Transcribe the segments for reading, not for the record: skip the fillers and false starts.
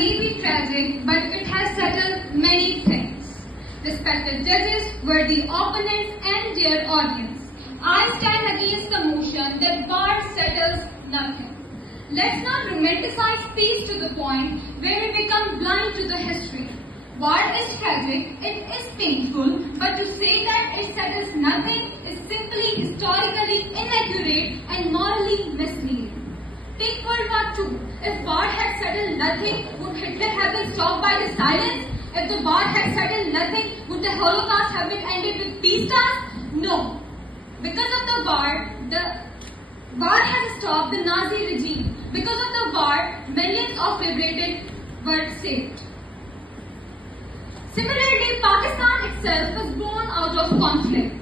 may be tragic, but it has settled many things. Respected judges, worthy opponents, and dear audience, I stand against the motion that bar settles nothing. Let's not romanticize peace to the point where we become blind to the history. War is tragic, it is painful, but to say that it settles nothing is simply historically inaccurate and morally misleading. Take World War II. If war had settled nothing, would Hitler have been stopped by the silence? If the war had settled nothing, would the Holocaust have been ended with peace talks? No. Because of the war has stopped the Nazi regime. Because of the war, millions of liberated were saved. Similarly, Pakistan itself was born out of conflict.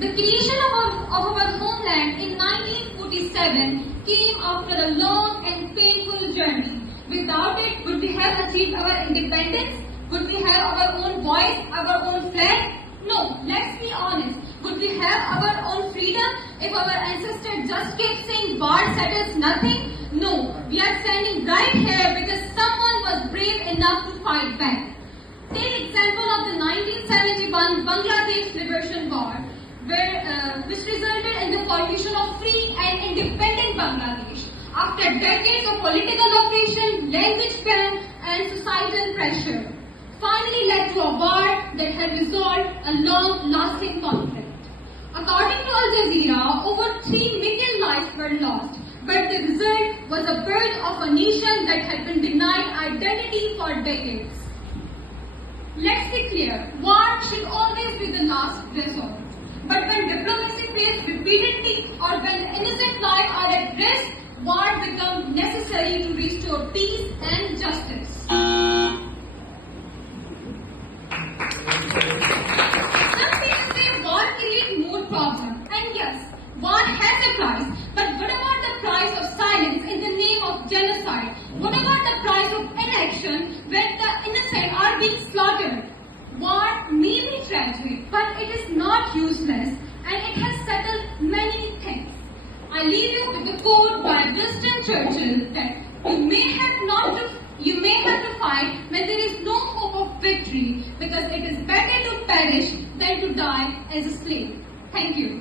The creation of our homeland in 1947 came after a long and painful journey. Without it, would we have achieved our independence? Would we have our own voice, our own flag? No, let's be honest. Would we have our own freedom if our ancestors just kept saying war settles nothing? No, we are standing right here because someone was brave enough to fight back. Take example of the 1971 Bangladesh Liberation War, which resulted in the formation of free and independent Bangladesh. After decades of political oppression, language ban, and societal pressure, finally led to a war that had resolved a long-lasting conflict. According to Al Jazeera, over 3 million lives were lost, but the result was the birth of a nation that had been denied identity for decades. Let's be clear, war should always be the last resort. But when diplomacy fails repeatedly or when innocent lives are at risk, war becomes necessary to restore peace and justice. Some people say war creates more problems. And yes, war has a price. But what about the price of silence in the name of genocide? What about the price of inaction when the innocent are being slaughtered? War may be tragic, but it is not useless and it has settled many things. I leave you with a quote by Winston Churchill that you may have to fight when there is no hope of victory, because it is better to perish than to die as a slave. Thank you.